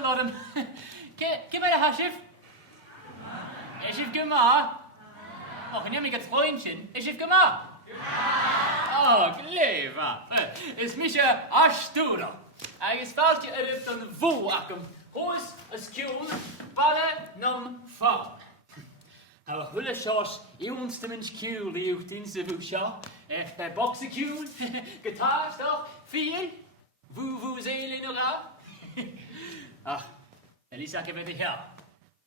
Lorem. Gib mir ein Schiff. Is je gemacht? Och, neem ik het vriendje. Is je gemacht? Oh, clever. Is Misha Arturo. Hij is valt je uit een woelakum. Hoes is kjol, ballen nam val. Hij hulle sjors, jonste mens kjol, die uit in zijn woesja. Hij bokse kjol, gitaar toch, vier. Woe zeilen nog aan. Ach, Elisa, ik heb het hier.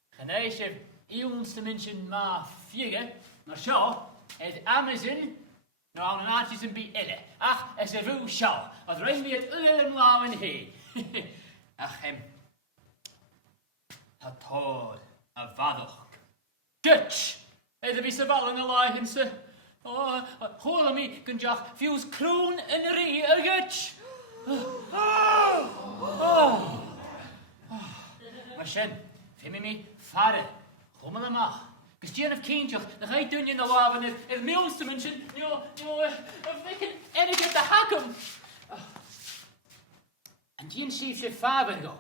Geneesje, jonste mensen maar vier. Maar zo, het Amazon. Nou, een aardje is een beetje. Ach, het is een woesja. Wat rijden we het ullenlauwen heen. Ach, het tool, een vader. Dutch! Er is een ballen al ze. Oh, hoor me, kun je views kroon en ree, Dutch! Maar Shen, vind me vader, kom maar maar. Gestien of kindje, dan ga je doen in de laven en het meeste mensen, wekken ergens te hakken. En die zie je vader go.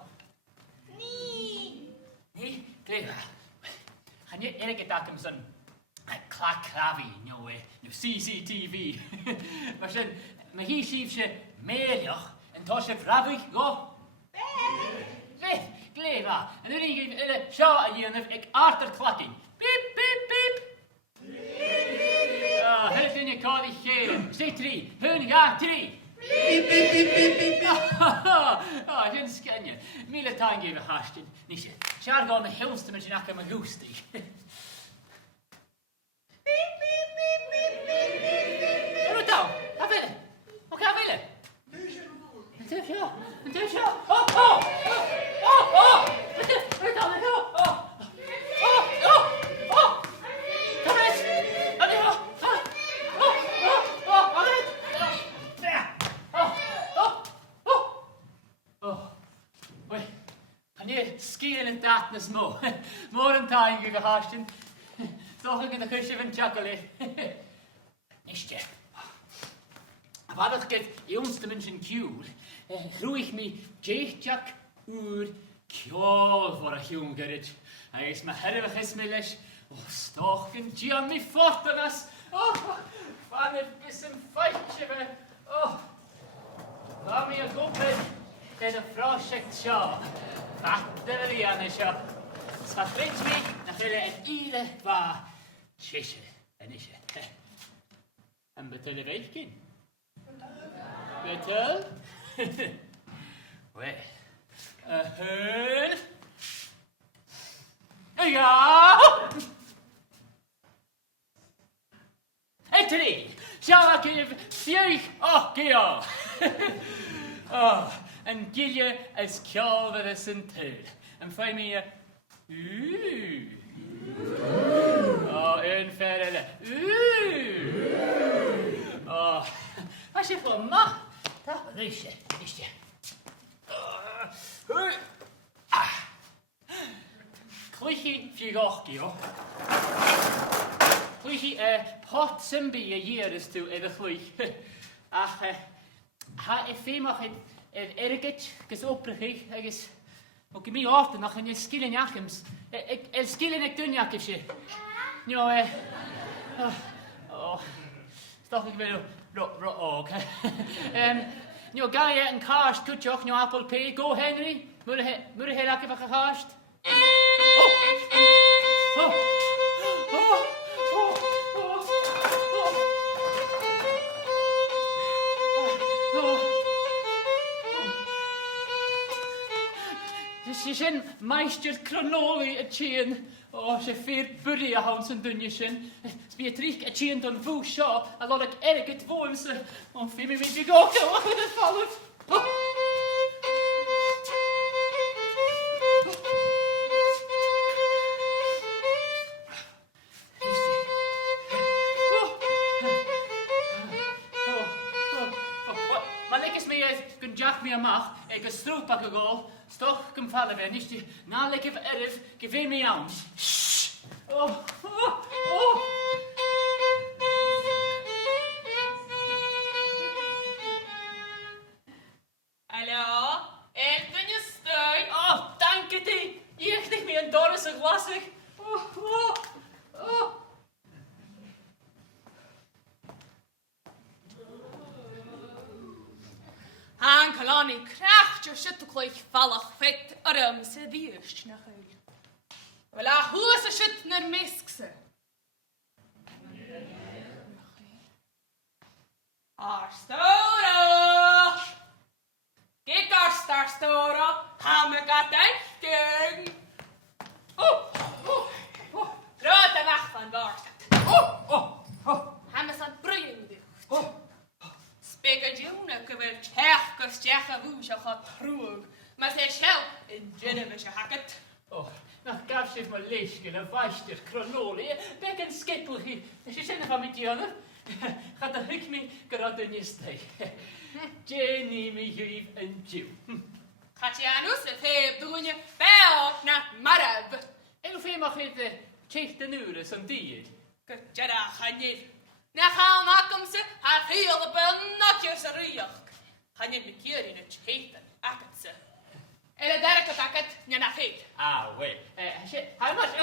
Nee, clever. Ga je ergens hakken zo'n klak-klavi, CCTV. Maar Shen, maar hier zie je meerjoch en toch je vraag go. Clever. En nu denk ik, zo hier en ik achterklakking. Piep, piep, piep. Hulp in je koude gelen. Zeg 3. Hun gaat 3. Piep, piep, piep, piep, piep. Hun scan je. Mille tuin geven haastje. Niet je. Schaar gewoon de hilste met je nakken maar goestig. Piep, piep, piep, piep, piep, piep. Wat dan? Wat willen? Wat gaan willen? Een teufje. Een teufje. Oh. Skiën in darkness more. More than time you gehasten. Toch in de kusje van chocolate. Nichtje. Wat ik het jongste mensen kuur, groei ik me jechtjak uur kjol voor een jongerit. Hij is me herwig gesmillig. Stoch en Gian me fortenas. Van het is een feitje we. Laat me je goppen. De vrouw zegt zo. Vader Liane zo. Schat weet me, dan willen en ieder waar. Tjisje, en is je. En betullen weefje. Betul? Wee. Hun. Ja. En 3. Zal ik je 4 keer. En gilje als kjolver is een tel. En fijn me je. Een verre. Wat je voor ma? Dat is je. Klichie 4 keer. Klichie pot zimbi hier is toe in de glich. Ach, ik vind mag het erget gesopprig, is ook mij often nog een skillen jakkems. Ik skillen ik doen jakkesje. Ja, toch ik wil ook. Nu ga je een kaars toetjoch, nu appel P. Go Henry, moet je lekker van gehaast? Ze zijn meester chronologie het chien. Ze veert burrie houden zijn dunjesjen. Beatrice het chien dan voes zo. En laat ik erg het woon ze. Om veel meer weet je ook zo wat het vallen. Maar ik is mee kun jacht meer mag. Ik is strooppakken goal. Toch, kom vallen weer niet. Na lekker vererf, geef me aan. Hallo, ik ben je steun. glasig. Han Kalani krachtje shit gleich vallig vet arm se diest nach hul. Wel a hose shit ner miskse. Arstora! Kijk Arstora! Hamme gatenken! Grote weg van Barstad. Hamme san bruin dicht. Speker June gewel tjerkers tjerke woesje gaat troeg. Maar ze schel in Genevische hacket. Nach gaf zich maar leesken en vaster chronolie. Bek en skittelgie. Ze zijn van met Janne. Gaat er ik mee gradonistei. Jenny me juif en Jew. Gaat je aan ons het heb doen je bel naar Marab. En hoeveel mag het tjechten uren zo'n dier? Kutjera gaan je. Na gaan maken ze haar hele benatjes riech. Gaan je een keer in het tjechten. Akket ze. En de derde takket je naar heet. Ah, wait. Hij mag...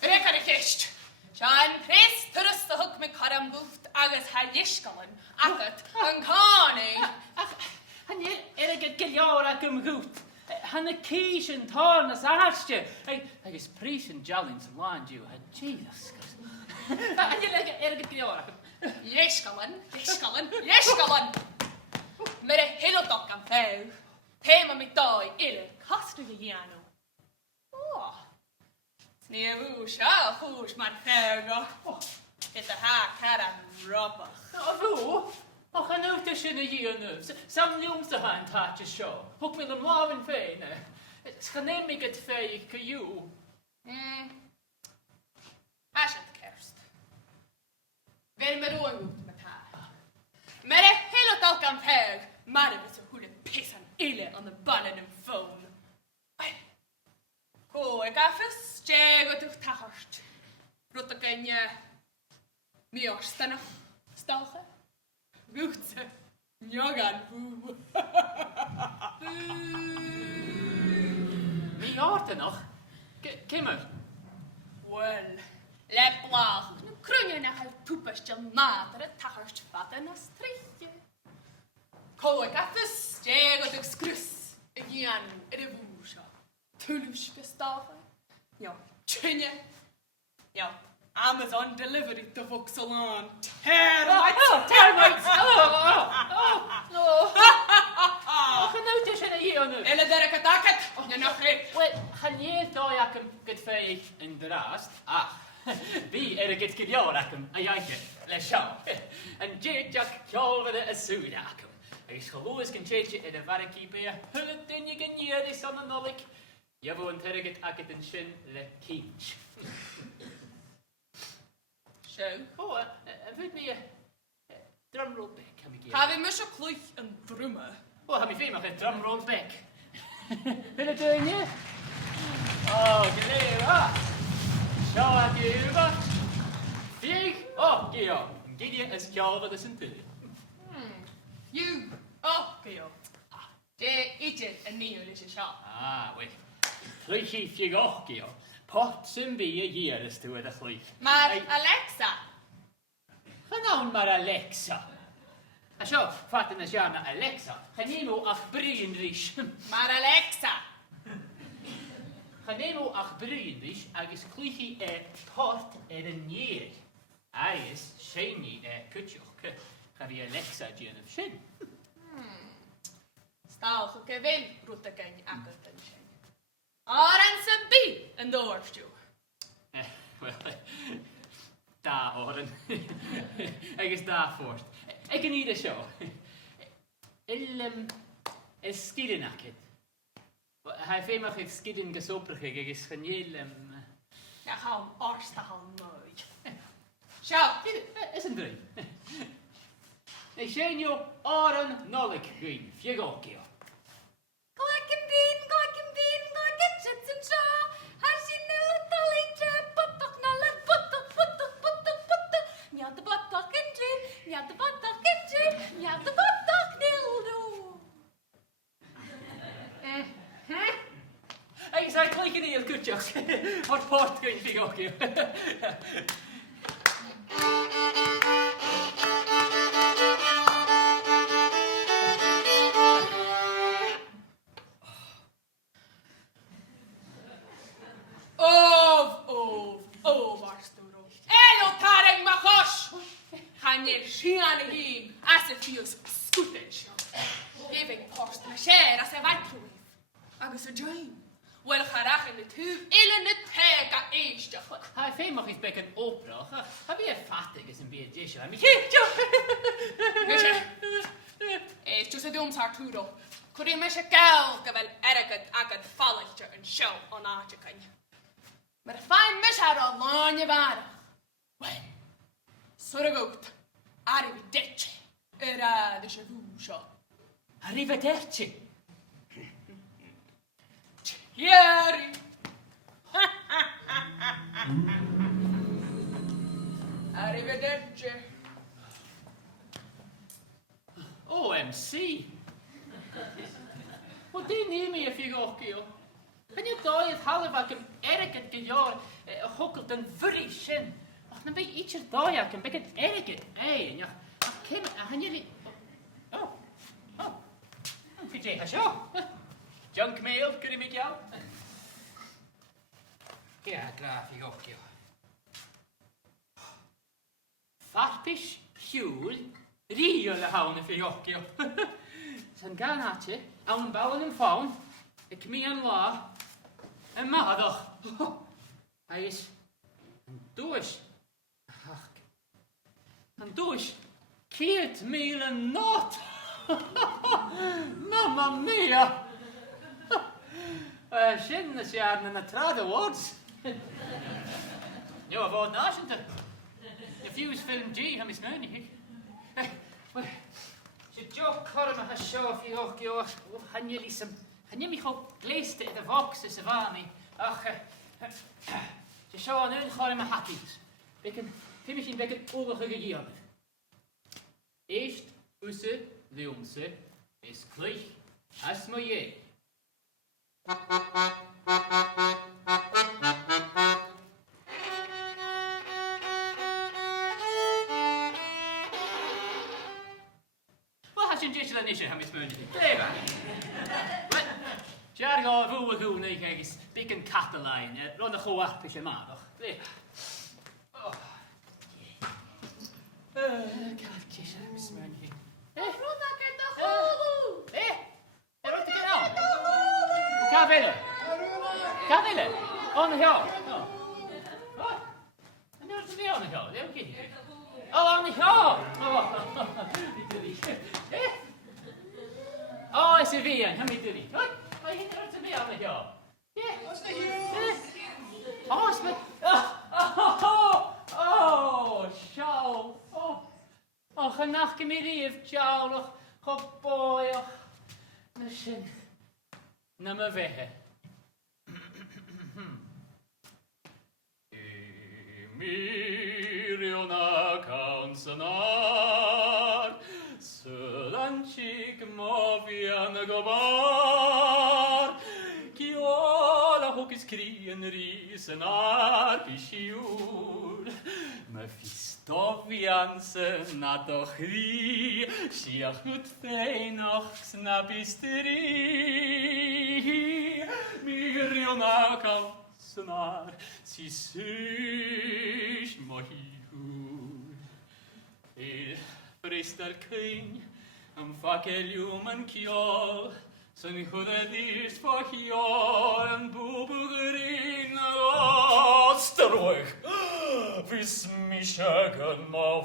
Rekker de kist. Sean Chris terust de hoek met karam goeft agus haar jiskalen. Akket een koning. Han je erget giljaar ac goed. Han de keishen tarn as aarstje. Hij is prisen jallins land you had Jesus. Han je erget giljaar ac Jiskalen. Met een hele dag aan vuil. Thema met die ille kastige jano. Sneeuwhoes, hoes maar vuil. Het de haar karam robbig. Afu, och han ut tussen de nu. Sam noemt de hand had je show. Hoek met een marvin fijn. Schanem ik het fijn ke you. Als het kerst. Wil me roeien met haar. Met een hele dag aan vuil. Maar het is een goede pis aan ille aan de ballen en foam. Ik ga vast zeggen dat het hart. Rotte kan je meerste nog stalgen. Goedse, njogan boe. Wie hoort er nog? Kimmer. Wel, leplag. Nu kun je nog een toepestje nadere tachert vatten als strietje. Ik ga vast zeggen dat ik skrus. Jan, de boerse. Tulluske stalgen. Ja, tjinje. Ja. Amazon delivery to Vauxhall. Termites! Genoeg tussen de hier nu. Ele derke taket. Je nog niet. Wel, gaan je toch het feit in draast? Ah, wie het giljaar een jantje. Les show. En jak kjolverde een sudakum. Hij is geloos een tjeetje in de varkieper. Hullet in je genier is aan de nolik. Je woont herget akket een shin le kinch. Zo. Weet me drumroll back, heb ik hier. Ga we misschien gleich een drummen. Heb je veel nog een drumroll back? Wil het doen je? Geleva. Zo heb je over. Vier. Geo. Gideon is kjolver de centuur. You. Geo. De eten een nieuwelijke shop. Wait. Gleich je ook, Geo. Pot Simbi hier is toe de gleich. Maar Alexa. Genoem maar Alexa. Zo, vatten is ja naar Alexa. Genemo ach brienrisch. Maar Alexa. Genemo ach brienrisch, agis klichi port een nier. Hij is shiny kutjoch. Ga je Alexa die of shin. Stal gewil, route kan je akkelten zijn. Oren bi een doorstu. Wel, daar oren. Ik is daar voort. Ik kan niet zo. Is skiddenakket. Hij heeft mag het skidden gesoprig. Ik is genieel. Ja, ga hem orste gaan nooit. Zo. Is een drie. Ik zijn je oren nolik green. Fjegokio. Ik zei klikken gynnu i'r gwtioch. O'r port gwyn fi gocio. Arsturo. Elo tareng machosh! Hanyer shian him as it feels scootish. Giving post na share as a vatrui. Agus a join. Wel charach in de tuv in de tega eistach. Hij veel mag iets bij een opera. Heb je fattig is een beetje disje. Hij Is just a dooms Arturo. Could you miss a gal que wel erget agad falletje en show on artican. Maar de fijn mis haar al lang je waren. Wel, sorgoot. Arrivederci. Era de chevucho. Arrivederci. Chieri. Arrivederci. OMC. Wat die neem je if je gochio? Ben je daar het halve wat ik erg het jaar hokkelt een verrissen. Ach, dan ben je ietsje daar ja, ik ben het erg het. Hey, ja, kim, gaan jullie? Oh, vind je het zo? Junkmail, kun je met jou? Ja, graag je gochio. Farpisch, hjul, riole houden voor gochio. Zijn ganatje, aan een bouwen en faun. Ik mee een la. En maandag. Hij is een douche. Ach, een douche. Keert me een not. Mamma mia. Känner sig när träda words. Ja, vad naast inte. Jag fuse film G har mis möjlighet. Je joke har me hashof i och jag han ju liksom han ju mig har glest det vox så var ni. Ach. Je zou nu gaan me hakkies. Ik kan Timmy in bekken overgegeven. Eerst usse leumse is gleich as moje. Wat is een niet, heb ik het nee, jaar gaan we goed, nee, kijk eens, pik een kattenlijn, rond de goeie pisje maandag. Nee. Kaartjes, heb ik het Runa que te jodo. Rond de kanaal. Kaville. Kaville. On the hill. Wat? En nu is het weer on the hill, oké. Oh, on the hill. Oh, is er weer, hem niet doen. Wat? Oh, je gaat er weer on the hill. Ja. Wat is er hier? Oh, is het... Oh, ciao. Oh, genacht me lief, ciao, nog, gopooi, misschien, naar me weg. Emiliona kansenar, Sölanchik movian gobar, Kiola hokis krien risenar, Pishiur, Mefistoviansen na toch ri, Siach gut feinoch snabisteri, Miriona kansenar, si sich mohiur. Frister kring, fakelium en kjol, Sen hudedis fakjol en bubugerin Stroig, vis mishagan mavupian,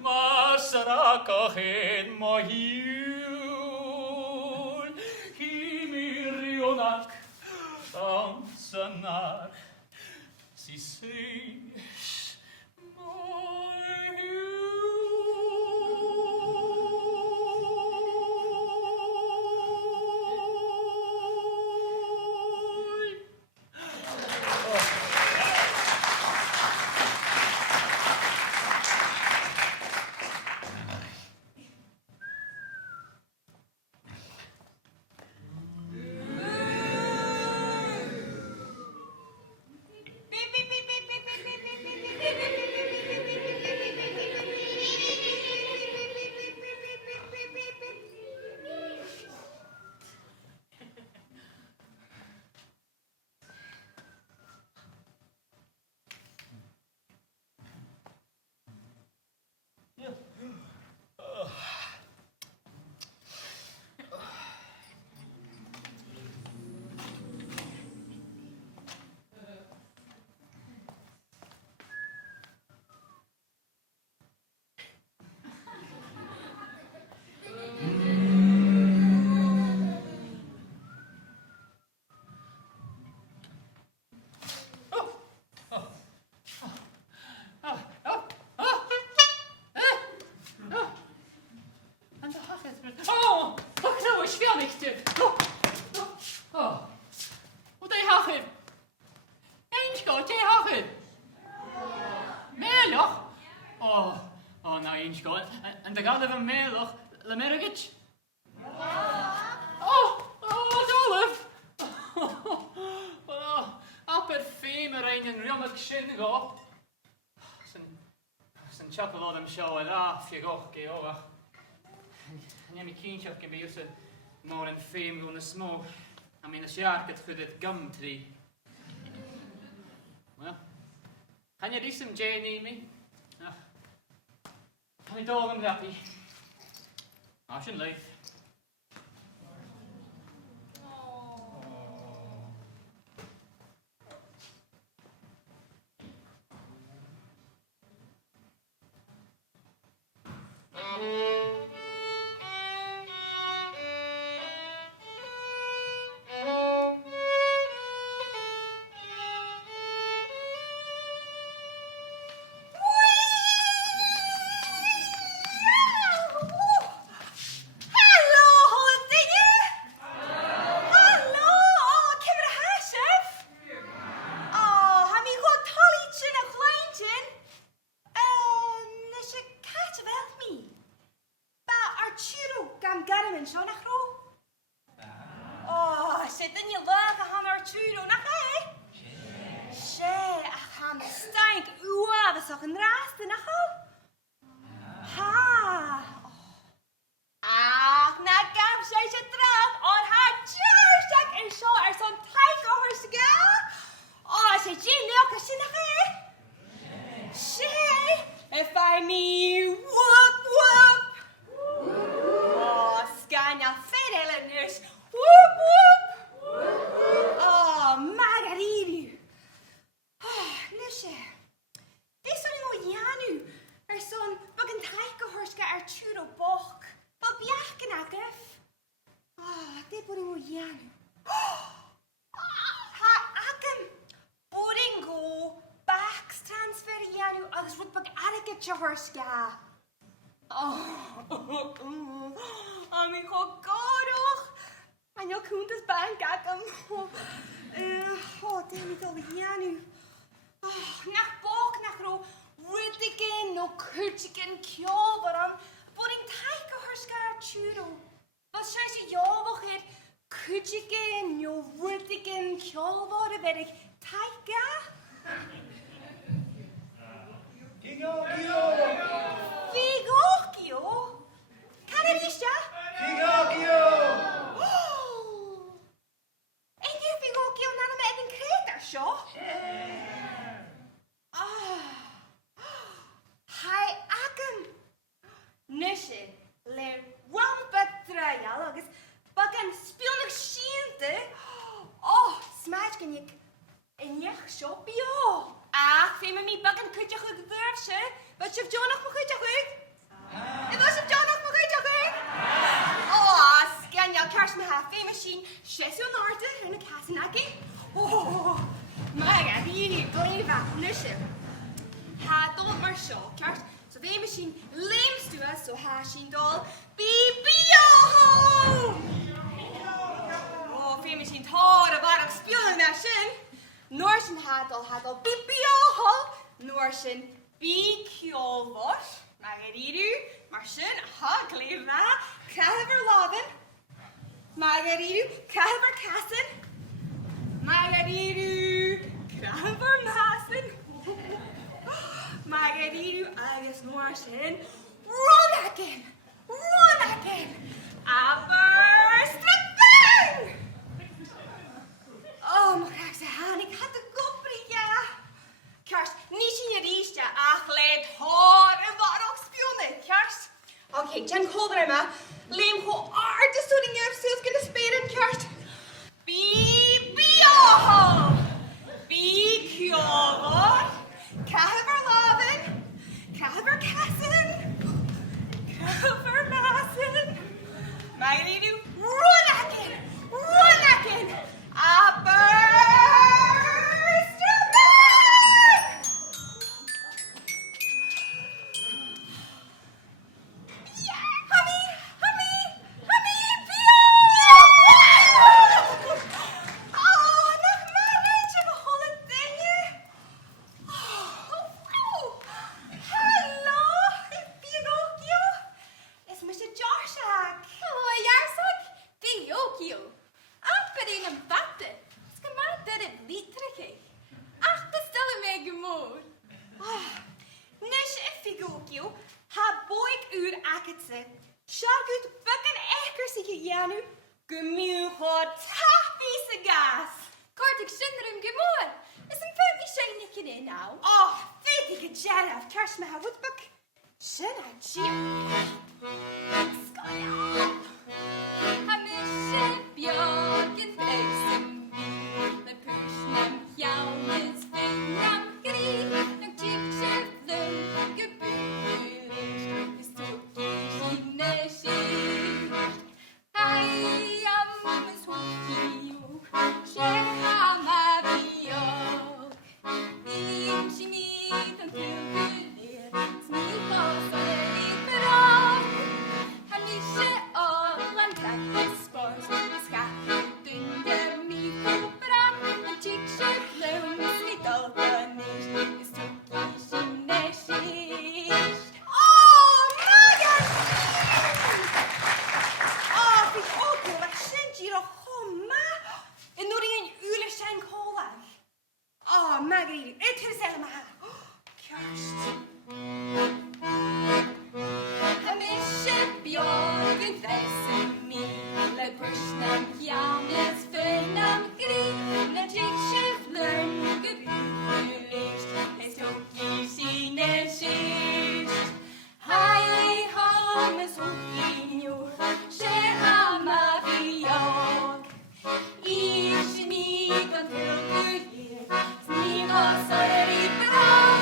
Masrakahin mahiul, Himirionak, Ansanar, si sich Shif. Oh. Wat hij hachid? Eentje, jij hachid? Meerlach? Oh, nou eentje. En de gaat van meerlach, le mergit. Oh, Dolf. Oh, apper femer een rummet shin go. Zijn chocolade hem show en af je go, gehoor. Neem ik kindje of bij je maar een fame doen små. I mean, jag het för ett gumtree. Well, kan je die som Jane i mig? Ja. Kan je dagen happy? I should leave. Run me hafod bach sin a cheer. Skoja! Han misje björken växen vid med pursnam jaunens fingram gri nog tyckte flunke burish is tog I sine skirt hej ammes hokio tjena mavio in chimitan kulkuler snipa liberal han misje allan praktisk spars I skattdunge mi kopra en tyckte flunke galtanis is tog I sine skirt Magan! Fi åker vekk sin gir og homma. Når det en ulekjeng kolag. Margarita, til å se meg her. Kjørst. Han misje björken växen mille pursnam jaunens fingram gri nog tyckte flunke burish is tog I sine skirt hej hammes hokio tjena mavio ich nicht und kulkulier sniva liberal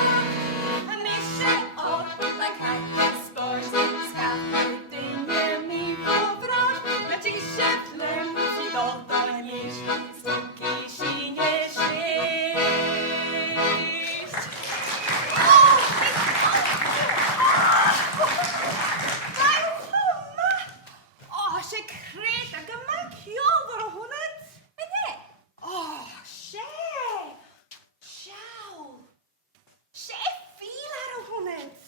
han misje allan praktisk spars skattdunge mi kopra men tyckte flunke galtanis tog I sine skirt She kreta gemak jolver honnet. Men det Sjau. She filar honnet.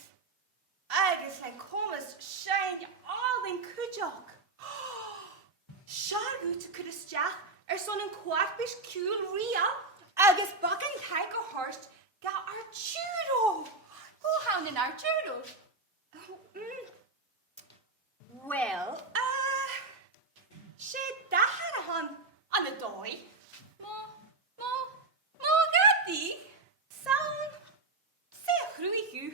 Agus like komas shine all in kujok. Shargut kudistjach son en kwartbish kul real. Agus bakken tiger horst ga Arturo. Hoe houden Arturo? Well, she dahar han an a doi. Mo gatti? Sound se ruigu.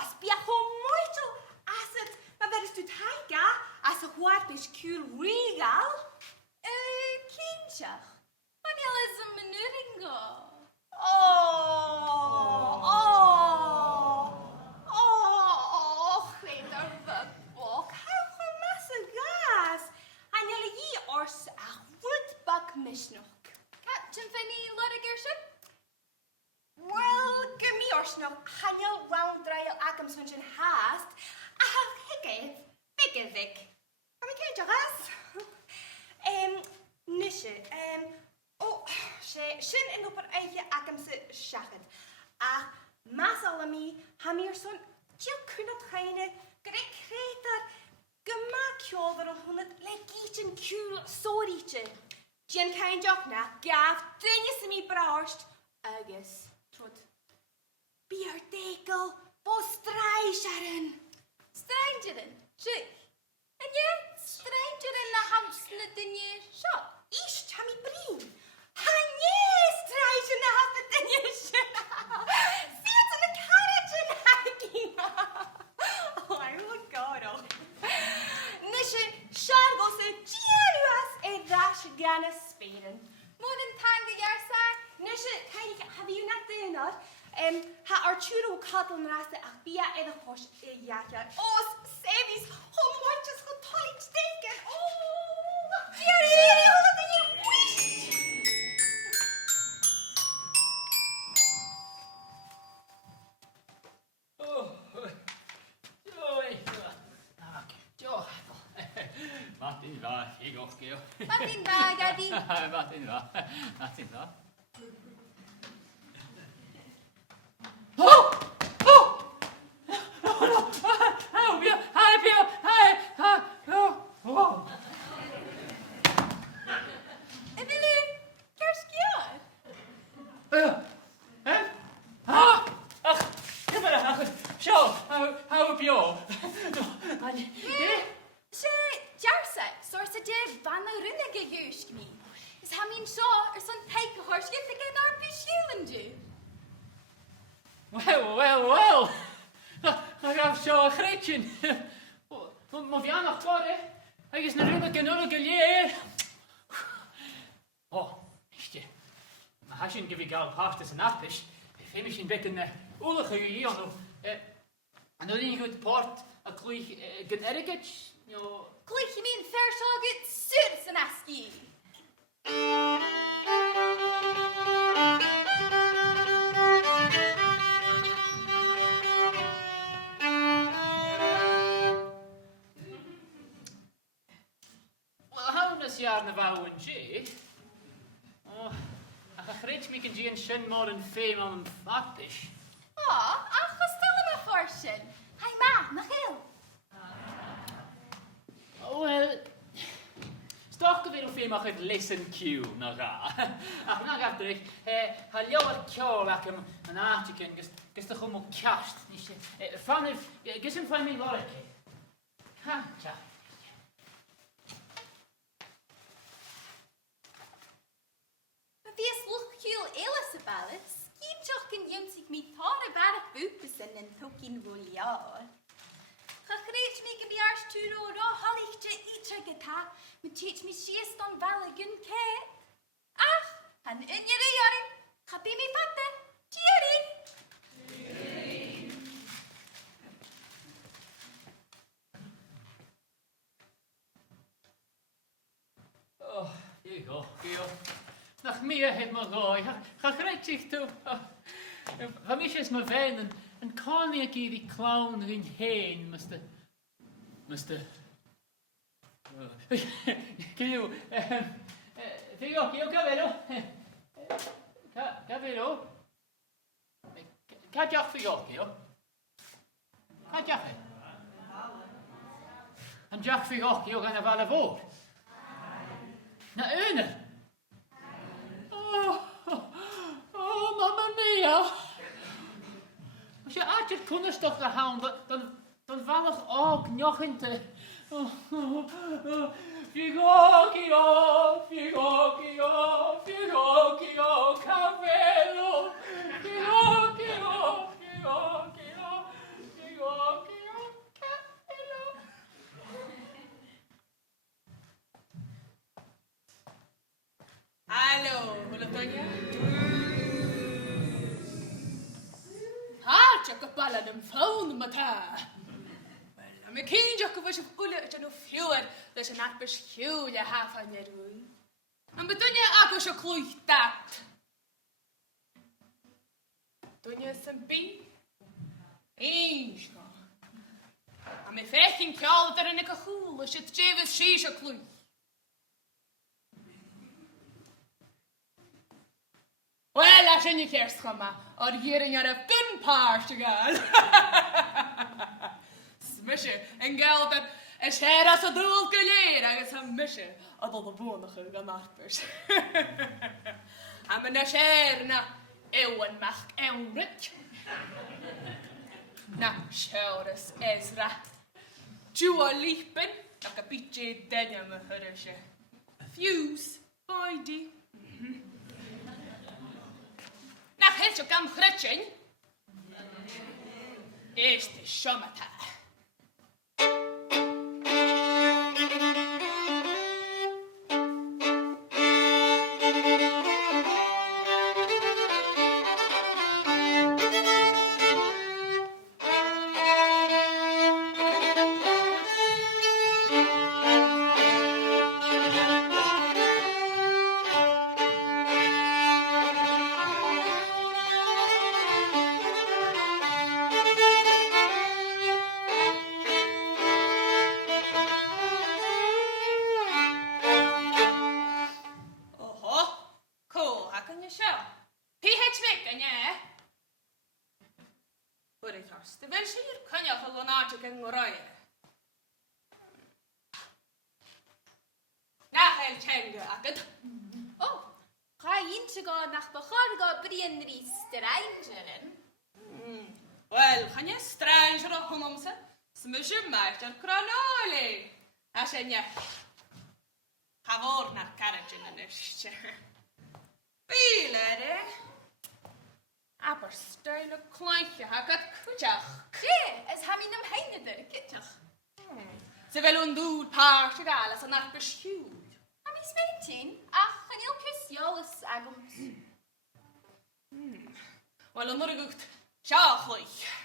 As biacho moito as it na veres du taiga as a huarpish kul regal. Kinchach. Wanneer is een menuringo? Weet er wat bok. Hou van massa gas. En jullie hier ors a woodbak misnok. Captain Finney Luttigership? Well, give me ors nog. Hanjel round drail agam sunchen haast. I have hickey. Bigge vic. Kan ik je gas? Nisje. Shin en op een eitje agam se shachet. Masalami hamirson. Jill kunnat geine. Greg kreter. Gemakjolver om hunnet legieten kul sorietje. Jim kein jok na. Gaaf dinges me braust. Agus. Trot. Bierdekel. Bo strijsharen. Strangeren. Jig. En je? Strangeren na hamsnet in je shop. Ish chami brin. Hanje strijshen na hafet in je shop. Zit in de carriage in hiking. I will go. Nisje, Shargos en Gianuas en dash gana spelen. Moeden tanga jarsa. Nisje, have you not dinner? Ha Arturo cuddle rasta ach bia in de hosh jatja. Sevis, homootjes getoilet steken. Jerry, wat ben je wish? Martin var ikke opgave. Martin var, Gatti. Martin var. Is ha min seo son take a horse get the get our be shieling do. Well. Agaf seo a chreitin. Mo fi anach gore. Agus na rhywbeth gynnolig y lle. O, eistedd. Mae hasyn gyfi gael pastas yn apus. Fe mi sy'n bec yn wlach y i ond. Yn oedd un gwyd port a clwych gyn erigyd. Gleich I mean fair target suits an asky. Wel, hawn ys iar na faw yn gi. O, ach a chreit mi gyn gi yn sy'n mor yn ffeim am ffapus. Achos tal yma fforsin. Hai ma, na chil. Wel, stoch gyfer o ffeim ach yd listen Q na ga. Ach na gadrych, ha liawr ciol ac yn artig yn gystach o mo cast. Fanif, gysyn ffeim ei lorec. Ha, ta. Fies lwchil elas y balas. Gyn joch yn ywnsig mi tor y bar y bwpysyn yn togyn fwliol. Chachreich mi gybi ars tŵro ro holich je itra gyda. Mi teach mi siest on falig yn cet. Ach, han yn yr eiorin. Chabi mi pate. Tierin. Oh, hier go, hier. Nach meer het me gooi. Ga greit zich toe. Van mij is me ven en kan ik hier die clown erin heen. Mister. Kio. Figo, cabello. Cabello. Cadjach figo, Kio. Cadjach. En Jack figo, Kio gaan naar alle voor. Na une. Oh, mamma mia. Als je uit je kunst toch gaan, dan vallig ook nog in te. Figocchio, cavello. Figocchio, cavello. Hallo, hoe ben je? Ha, tjekka balla dem phone mata. Wel, me kin jekka was op ule het no fjord, dus een app beschuw je ha van je doen. En bedoel je ako zo kloeit dat? Doe je zijn bi? Eens nog. En me vechting kjal er in ik goed, als het jeves shisha kloeit. Wel, als je niet eerst komt, or hier in je dun paars te gaan. Smisje, en geld dat is her als een doel geleden, is een misje, dat de bonige gemaakt En men is her na eeuwen mag eeuwrit. Na schouders Ezra. Jua liepen, dat een beetje denken me hurrisje. Fuse, by die. Nach het je kan gretchen. Eerst de shomata. De wens hier kan je gewoon uitje rijden. Na heel tenge akket. Oh, ga je in te gaan naar Begarga Brienri Strangeren? Wel, kan je stranger op hem ze? Smusje maakt een kranole. Als je ga voor naar karretje en is. Bielen, hè? Aber steile kleintje hakat kutjach. Je, is ham in hem heinde der kittig. Ze wil undoel Portugal as nach beschuwd. Ham is 19. Ach, en il kus jolis agums. Wel onder goed. Sjachlich.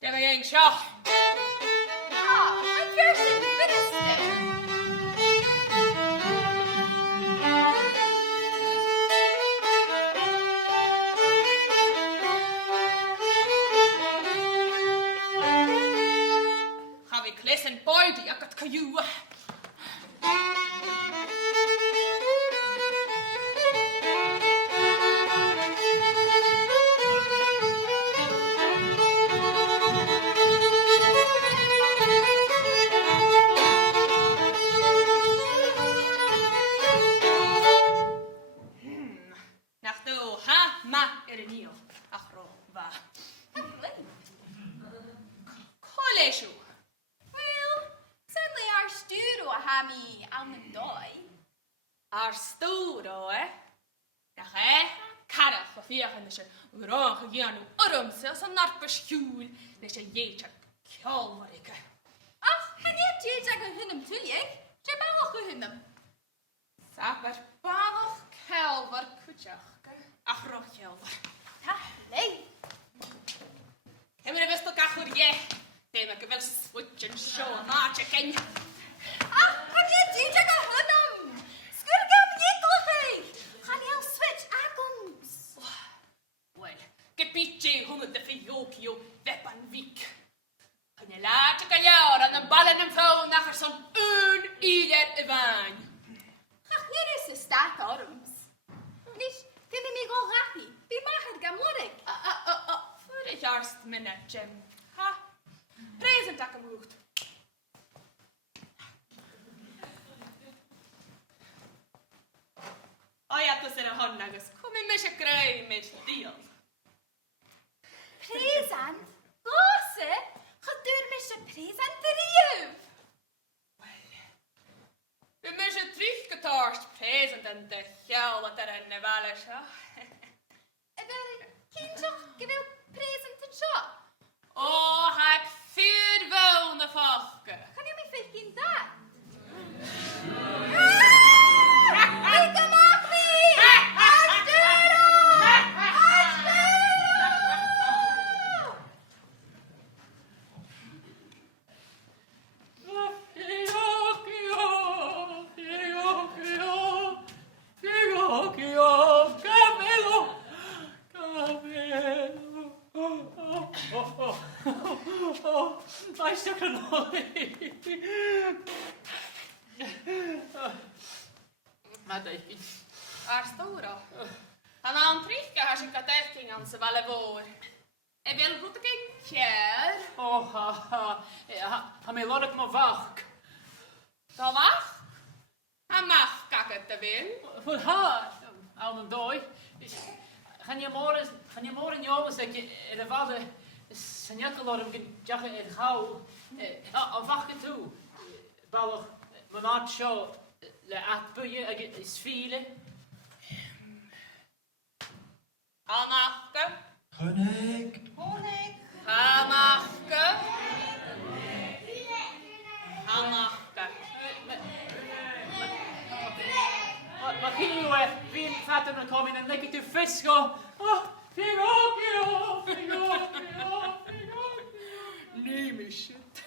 Der war jeng schach. Ah, en kersen binneste. Ga we klessen beide, ik het kajuwe. Nach do, ha, ma, niel. Ach, ro, va. College. Well, certainly our studio hami aan hem doi. Ar stúro, Dag carach a fiachan is rang geanu urumse as an narpers hjúl nes jétja kjálvarike. Ach, en je jeet ag hunnem tuljeg. Je bach hunnem. Sabar bach kjálvar kutjachke. Ach roch kjálvar. Ta, nee. Hemmer vest og kachur je. Tema ke vel switchen show naatje ken. Ach, en je jeet ag hunnem. Skurgam jekkelgei. Gaan heel switch agums. Wel, gepitje hunde de fiokio wepan wiek. Kan je laten kaljaar aan een ballen en vrouw nachher zo'n ieder waan. Ach, hier is de staat arms. Niet, kunnen me go rapi. Wie mag het gamorik? Voor het jaarst minute. Ha, present ik hem goed. Oh ja, tussen de handages. Kom in met je krui met deel. Present? Gosse? Gedur me je present terug. We moeten teruggetorst present en de geld dat er in de wel is. Wel, kindje, je wil present te job. Oh, heb 4 wonen vakken. Kan je me fikken dat? Ik kan ook niet! I stuck an Madei. Arsturo. Han antrykka har skickat täckningen så väl vår. Är väl gott och kär. Oh, ha me lorg mo vach. Då va? Han machkak det vill. Voor ha, al een dooi. Gaan je morgen jongens dat je de vader zijn jakkelorm jagen in gauw. Al wacht het toe. Ballig, mijn maat show le atbuje is vielen. Anachke. Honig. Hamachke. Hamachke. Maar ging je wie vader dan komen en lekker te fisco. Oh, Figokio. Neem is shit.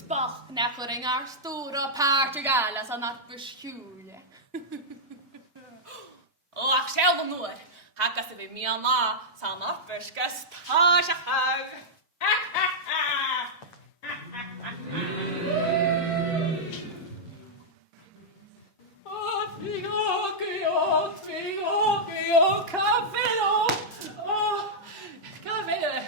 Spach näckering är stora Portugal som att beskyla. Och jag själv nur. Hackas det vid mig na som att beskas tasha hav. Figokio, cavello. Oh, cavello.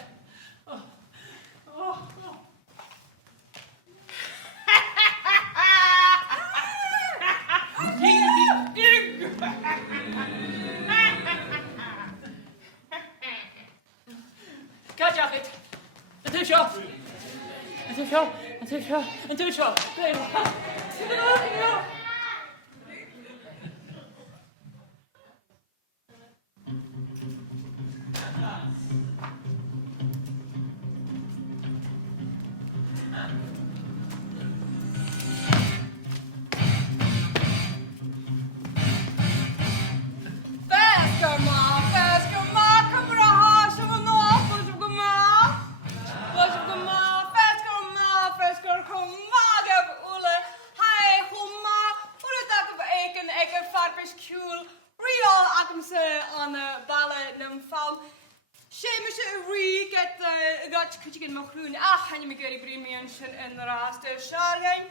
in the last Charlene.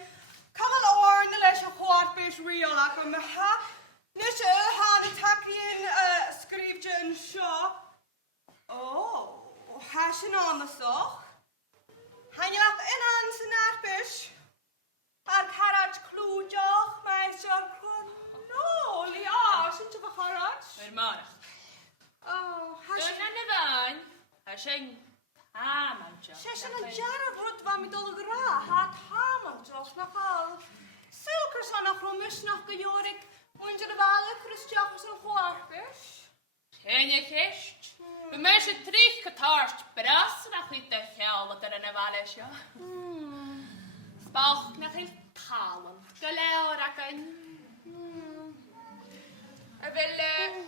Come along, the leisure hot fish real like a maha. Nisha had a takian scripture shaw. Oh, hashing on the sock. Hang up in hands and that fish. Had carrot clue jock, my son. No, Leah, since of a carrot. Oh, hashing. Session a jarrod rud van mit dol gra, hat hamel joch na hal. Silker son nach romish nach gejorik, unter de wale Christjachs en Hoarfish. Ken je gist? We mensen terug getarst, bras nach mit de gel wat er in de wale is, ja. Spach nach il talen. Geleo raken.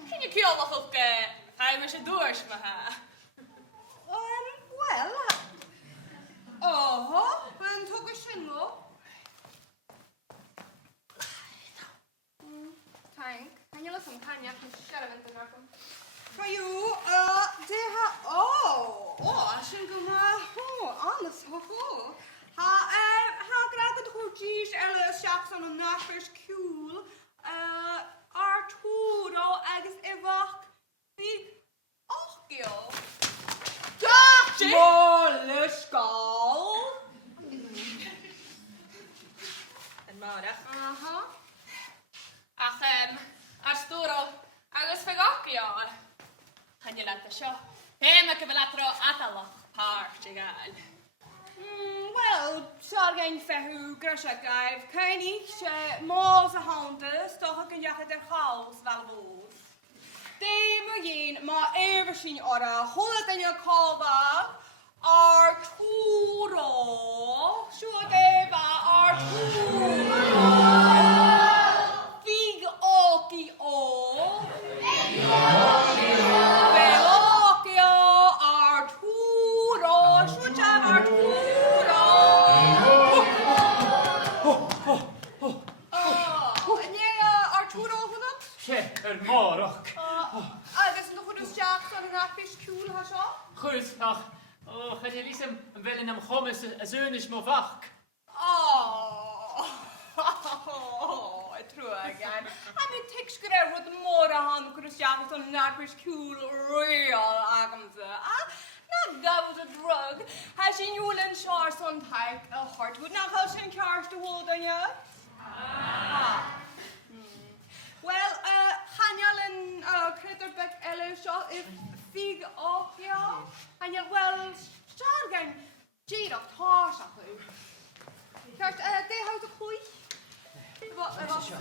Ken je kiel nog op hij me ze doors maar ha. Well, when took a shingle. Tank, can you listen, Tanya? I can shut it in the room. For you, I shouldn't go on the sofa. How glad that who Jeesh Ella Jackson and Nashville's cool, Arturo, Agus Evach, the Ochgil. Moleskal. En maandag. Ach, Arturo, agus vergakkejaar. Gaan je laten zo? Hemelijk we laten atalach paard egal. Well, sorgen fehu grasha gaiv, kenig moze handen, toch een jacht der chaos wel woord. Demogeen, maar even zien ora, hol in je kalba, Arturo, Shudeva Arturo, Big Oki O, Velokio Arturo, Shujan Arturo. En jij Arturo genoemd? Ja, een morok. Dat is nog een Jackson en een fischkoel, ha zo? Goed, ach. Ga je liefst wel in hem gommes zoon is maar vak. Ik tror again. I mean, takes good with the more on Chris Jackson and that fischkoel real agamze. Not that was a drug. Has she new and short on type a heart would not have seen cars to hold on you? Well, Hanyal and Critterbeck Ellishaw if Fig off ya, and yet well, Stargang, Jade of Tarshaku. Kurt, they have to koi. What was it?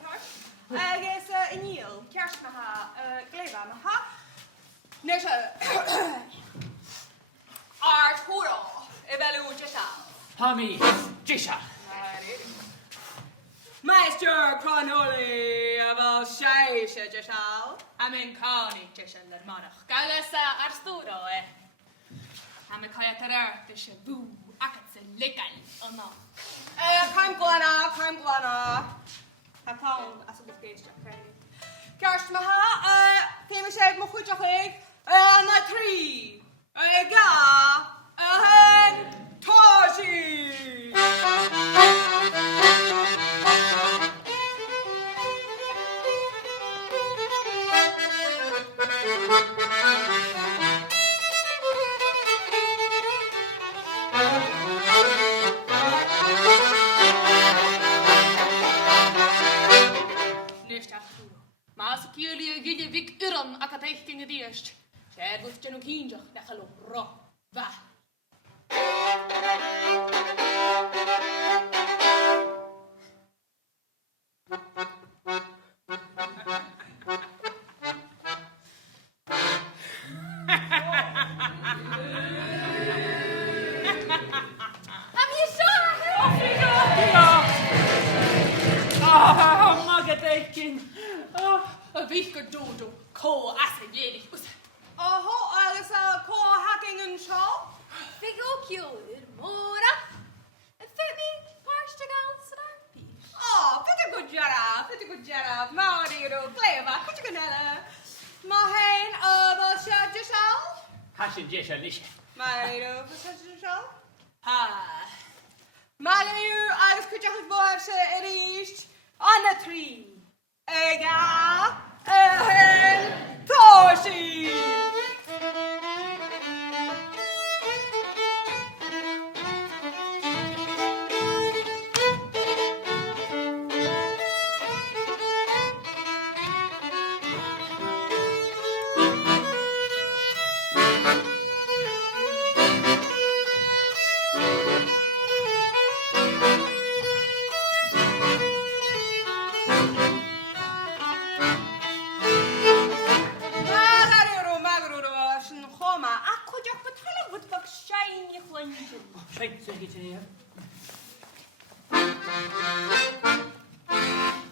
Kurt? I guess Neil, Kershmaha, Gleva, Maha. Nesha Arturo, Evelu Jisha. Hami, Jisha. Meister Connolly, about Shaisha Jishal. Amen Connie, Jishan, the monarch. Galesa Arturo, Amen Kayatarer, Disha Boo, Akatse Likan, or not. Come Guana. Kapon, as a gauge, Kershmaha, famous egg Mokuchak, and a tree, a ga, a hen, Toshi. Mas jullie gidje wik uren akatech in de eerst. Zij wordt je nog hinjig, dat geloof ro. Va. licking. Oh. A week dodo, co as a yelly. Aho, agus có hacking an seo? Figo cute, Mora. Fit me, Portugal, Snarpy. Oh, fit a good jarab. Mario, Cleva, put your ganella. Mahain, Bosha, Jishal? Hashin jesha lish. Mario, Bosha, Jishal? Ha. Mario, agus could you have boys erist on a tree? Ega, Toshi!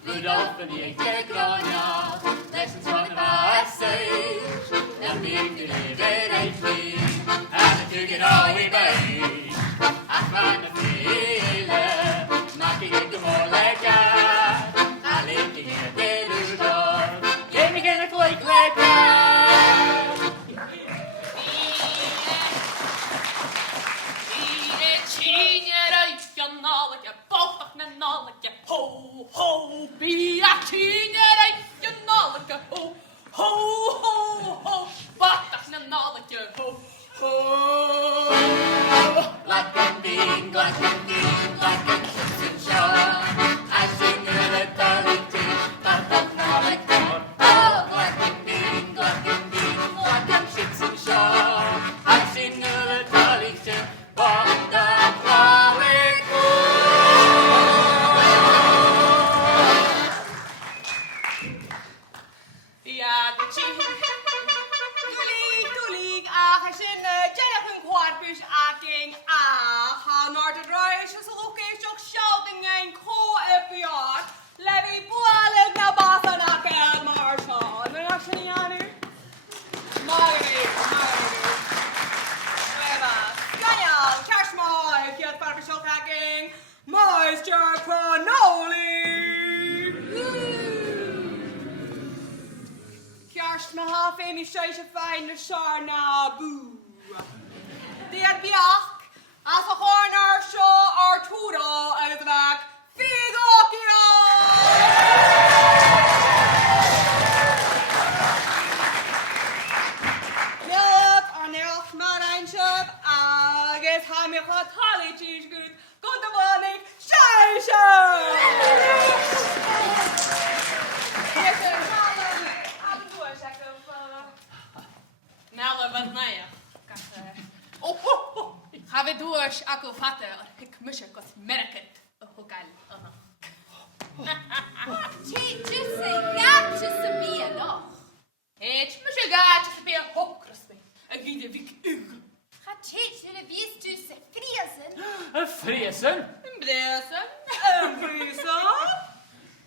Rudolph and the eight Grania, lessons one of our sage, and being to live in HD, and to get all we made. I find the feeling, knocking into more like that. I live to hear the Rudolph, give me a click like that. Ho, ho, be a teener, you know, like a ho, ho, ho, ho, but that's not like a ho, ho. Black and bean, black and bean, black and chips and Sean. I sing a little tune, but that's not like that. Oh, black and bean, black and chips and Sean. I sing a little tune, but that's not like Yeah, the cheese. Dulig, sin Jennifer Quadfish acting how Northern Irish is a location shouting and co-epiot. Levy Bualig na Basa na kaya Marshall. Ano na siya niya ni? Ganyan, cash moy, kiyat para show hacking. Moisture Cronoli. Kjærst med har fem I støyse feine sjørna bu. Det bjak, altså hårner sjå Arturo Øydevek, Figokio! Nøp nelt med reinkjøp, ages har mig fått hallig tidsgud, godt og vanlig, sjøysjø! Nella van Naya. Have it doors, Akko Fata, or Hick Mushakos Merikant, a Hokal. Just say that just to be enough. H. Mushagat to be a hook crispy. A giddy Vic Ug. Gaat Chit jullie wist du se friesen? Friesen? Blesen.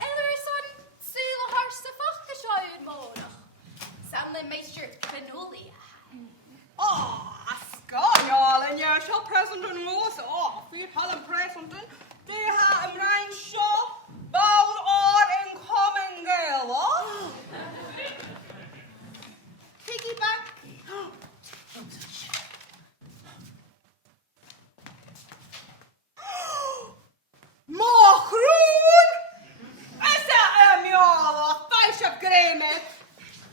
Eller sån sylharste faktasjöjud måndag. Samla mig shirt cannoli. Skajalen, jeg så presenten låse av. Vi har en presenten. Det har en rein så. Bald år en common girl. Piggyback. Macron! Essa mjala, feisha gremet.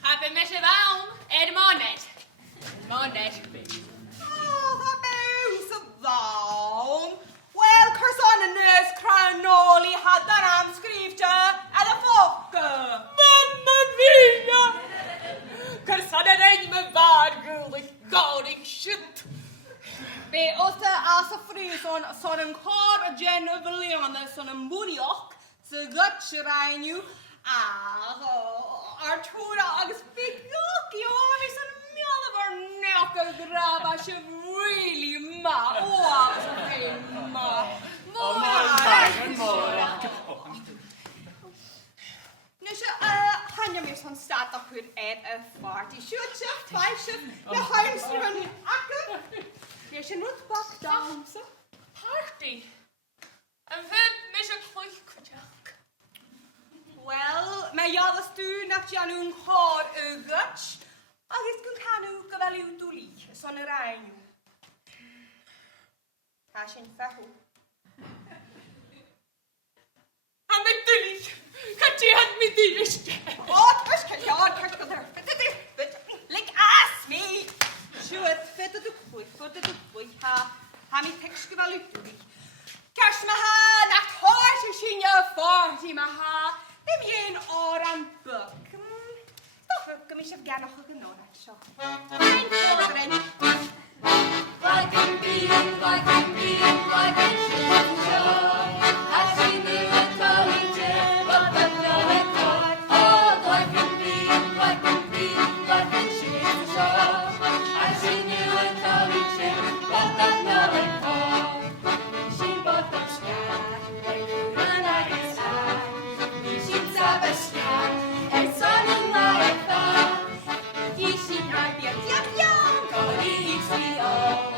Happy Meshavam, Ed Monet. Monet. Wel, cyrsones cranoli hadaram sgrifta ad y ffocca. Mamma mia! Cyrsonen med vargulig goring shit. Be osta as y ffrison son yn cor y gen y filiona son yn bwniog sy'n gytsiorain yw Artura agos bigog i o'n son miol of our neck o grab a sy'n really ma o as y ffyn ma. Nes goed uit een vaart. Die shootje, feitje, de heimsteren, akker. Je is een roetbak dan. Party. En vind mich ook vlug kutjak. Wel, maar ja, dat is toen dat je nu haar ugetsch. Al is kun gaan nu wel uw toelie, zo'n rijn. Ga je in verhoe. En met toelie. Gaat je hand met die wist. Wat was het? Ja, ik heb het. Lik ass me. Shoot, vet het ook goed. Ha mi tekst wel uw toelie. Kers me ha, nacht hoors je in je vaart, ma ha. Neem je een oor aan buk. Toch, ik mis je gerne nog genomen. Zo. Mijn vordering. Like a bean, like a bean, like a shit show. I see you a collie but the no record. Oh, like a bean, like a bean, like a shit show. I see you a collie but the no record. She bought the sky, and I guess she's a bestia, and something like that. She might be a young, collie, sweet old.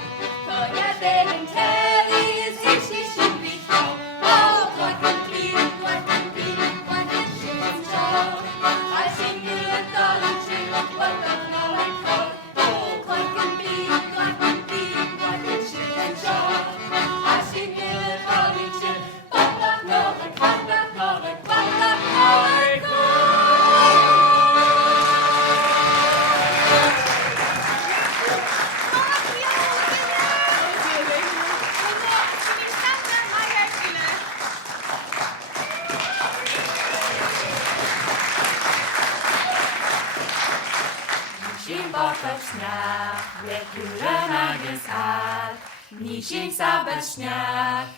Nishin sabashnya,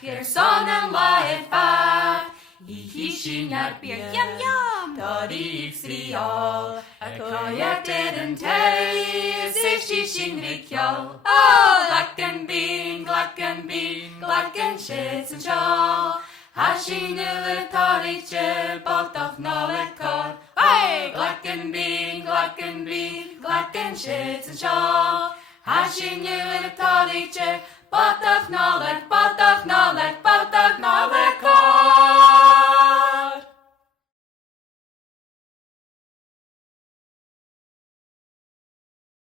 hier sonnen laet vaak. Hishin yat beer yum yum, dodi xriol. A koya didn't taste, if shishin rikyo. Oh, glacken bean, glacken shits and shawl. Hashin nulet torichel, bot of nolet kor. Hey, glacken bean, glacken shits and shawl. Hashin nulet torichel, bot of nolet, bot of nolet, bot of nolet.